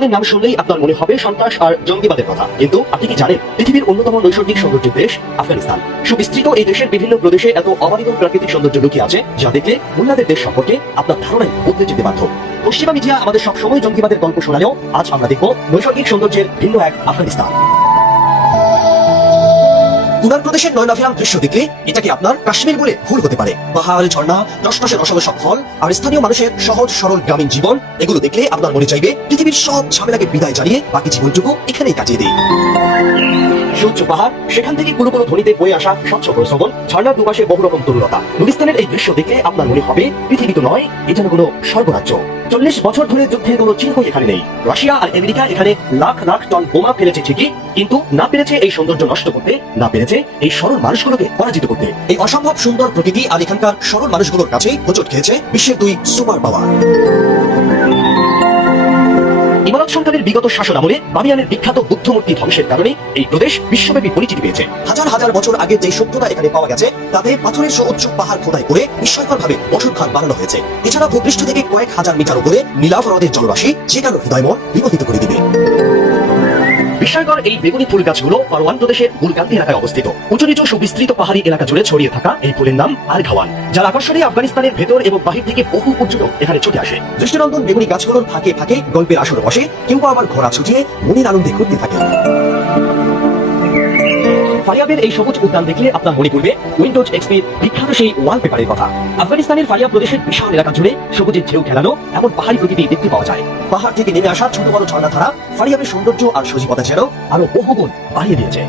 আফগানিস্তানের নাম শুনলেই আপনার মনে হবে সন্ত্রাস আর জঙ্গিবাদের কথা। কিন্তু আপনি কি জানেন, পৃথিবীর অন্যতম নৈসর্গিক সৌন্দর্যের দেশ আফগানিস্তান। সুবিস্তৃত এই দেশের বিভিন্ন প্রদেশে এত অবাধিত প্রাকৃতিক সৌন্দর্য লুকিয়ে আছে, যা দেখলে মোল্লাদের দেশ সম্পর্কে আপনার ধারণাই বদলে যেতে বাধ্য। পশ্চিমা মিডিয়া আমাদের সবসময় জঙ্গিবাদের গল্প শোনালেও আজ আমরা দেখব নৈসর্গিক সৌন্দর্যের ভিন্ন এক আফগানিস্তান। উনার প্রদেশের নয়নাভিরাম দৃশ্য দেখলে এটাকে আপনার কাশ্মীর বলে ভুল হতে পারে। পাহাড়, ঝর্ণা টসটসে রসদ সব ফল আর স্থানীয় মানুষের সহজ, সরল গ্রামীণ জীবন, এগুলো দেখলে আপনার মনে চাইবে পৃথিবীর সব ঝামেলাকে বিদায় জানিয়ে বাকি জীবনটুকু এখানেই কাটিয়ে দিই। সূর্য পাহাড়, সেখান থেকে কোনো কোনো ধ্বনিতে বয়ে আসা স্বচ্ছ প্রশ্রবণ ঝর্ণার দুপাশে বহু রকম তরুণতা। নুরিস্তানের এই দৃশ্য দেখে আপনার মনে হবে, পৃথিবী তো নয় এটা যেন কোনো স্বর্গরাজ্য। চল্লিশ বছর ধরে যুদ্ধের কোনো চিহ্ন এখানে নেই। রাশিয়া আর আমেরিকা এখানে লাখ লাখ টন বোমা ফেলেছে ঠিকই, কিন্তু না পেরেছে এই সৌন্দর্য নষ্ট করতে, না পেরেছে এই সরল মানুষগুলোকে পরাজিত করতে। এই অসম্ভব সুন্দর প্রকৃতি আর এখানকার সরল মানুষগুলোর কাছেই হোঁচট খেয়েছে বিশ্বের দুই সুপার পাওয়ার ইমারত সরকারের বিগত শাসন আমলে বামিয়ানের বিখ্যাত বুদ্ধ মূর্তি ধ্বংসের কারণে এই প্রদেশ বিশ্বব্যাপী পরিচিতি পেয়েছে। হাজার হাজার বছর আগে যে সভ্যতা এখানে পাওয়া গেছে, তাতে পাথরের সুউচ্চ পাহাড় খোদাই করে বিস্ময়করভাবে বসত ঘর বানানো হয়েছে। এছাড়া ভূপৃষ্ঠ থেকে কয়েক হাজার মিটার উপরে নীলাভ হ্রদের জলরাশি যে কারও হৃদয়মন বিমোহিত করে দিবে। বিস্ময়কর এই বেগুনি ফুল গাছগুলো পারওয়ান প্রদেশের গুলকান্দি এলাকায় অবস্থিত। উঁচু নিচু সুবিস্তৃত পাহাড়ি এলাকা জুড়ে ছড়িয়ে থাকা এই ফুলের নাম আর খাওয়ান যার আকর্ষণে আফগানিস্তানের ভেতর এবং বাহির থেকে বহু পর্যটক এখানে ছুটে আসে। দৃষ্টিনন্দন বেগুনি গাছগুলোর ফাঁকে ফাঁকে গল্পের আসর বসে, কেউ আবার ঘোড়া ছুটিয়ে মনের আনন্দে ঘুরতে থাকে। ফারিয়াবের এই সবুজ উদ্যান দেখলে আপনার মনে করবে উইন্ডোজ এক্সপির বিখ্যাত সেই ওয়ালপেপারের কথা। আফগানিস্তানের ফারিয়া প্রদেশের বিশাল এলাকা জুড়ে সবুজের ঢেউ খেলানো এমন পাহাড়ি প্রকৃতি দেখতে পাওয়া যায়। পাহাড় থেকে নেমে আসা ছোট বড় ঝর্ণাধারা ফারিয়াবের সৌন্দর্য আর সজীবতা যেন আরও বহুগুণ বাড়িয়ে দিয়েছে।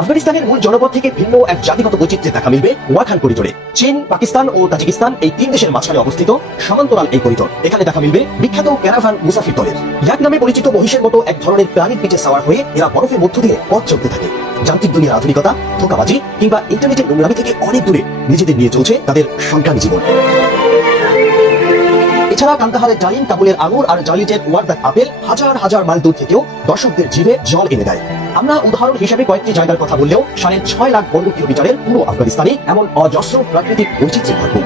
আফগানিস্তানের মূল জনপদ থেকে ভিন্ন এক জাতিগত বৈচিত্র্যের দেখা মিলবে ওয়াখান করিডোরে। চীন, পাকিস্তান ও তাজিকিস্তান এই তিন দেশের মাঝখানে অবস্থিত সমান্তরাল এই করিডোর। এখানে দেখা মিলবে বিখ্যাত ক্যারাভান মুসাফির দলের। ইয়াক নামে পরিচিত মহিষের মতো এক ধরনের প্রাণীর পিঠে সাওয়ার হয়ে এরা বরফের মধ্য দিয়ে পথ চলতে থাকে। যান্ত্রিক দুনিয়ার আধুনিকতা, ধোকাবাজি কিংবা ইন্টারনেটের নোংরামি থেকে অনেক দূরে নিজেদের নিয়ে চলছে তাদের সংগ্রামী জীবন। এছাড়া কান্দাহারের ডালিম কাবুলের আঙুর আর জালিটের ওয়ার্দাক আপেল হাজার হাজার মাইল দূর থেকেও দর্শকদের জিভে জল এনে দেয়। আমরা উদাহরণ হিসেবে কয়েকটি জায়গার কথা বললেও সাড়ে ছয় লাখ বর্গ কিলোমিটারের পুরো আফগানিস্তানে এমন অজস্র প্রাকৃতিক বৈচিত্র্যে ভরপুর।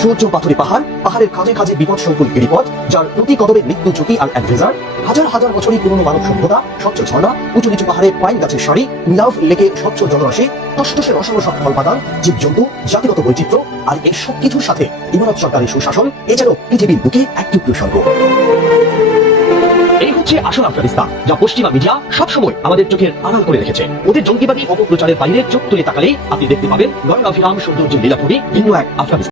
সূর্য পাথুরে পাহাড়, পাহাড়ের খাঁজে খাঁজে বিপদ সংকুল গিরিপথ, যার প্রতি কদমে মৃত্যু ঝুঁকি আর অ্যাডভেঞ্চার হাজার হাজার বছরই পুরনো মানব সভ্যতা, স্বচ্ছ ঝর্ণা, উঁচু নিচু পাহাড়ে পাইন গাছের সারি, নীলাভ লেকে স্বচ্ছ জলরাশি টসটসে রসম সব ফল বাগান জীবজন্তু, জাতিগত বৈচিত্র্য আর এই সব কিছুর সাথে ইমারত সরকারের সুশাসন এছাড়াও পৃথিবীর বুকে এক টুকরো স্বর্গ। এই হচ্ছে আসল আফগানিস্তান, যা পশ্চিমা মিডিয়া সবসময় আমাদের চোখের আড়াল করে রেখেছে। ওদের জঙ্গিবাদী অপপ্রচারের বাইরে চোখ তুলে তাকালে আপনি দেখতে পাবেন নয়নাভিরাম সৌন্দর্যের লীলাভূমি, ভিন্ন এক আফগানিস্তান।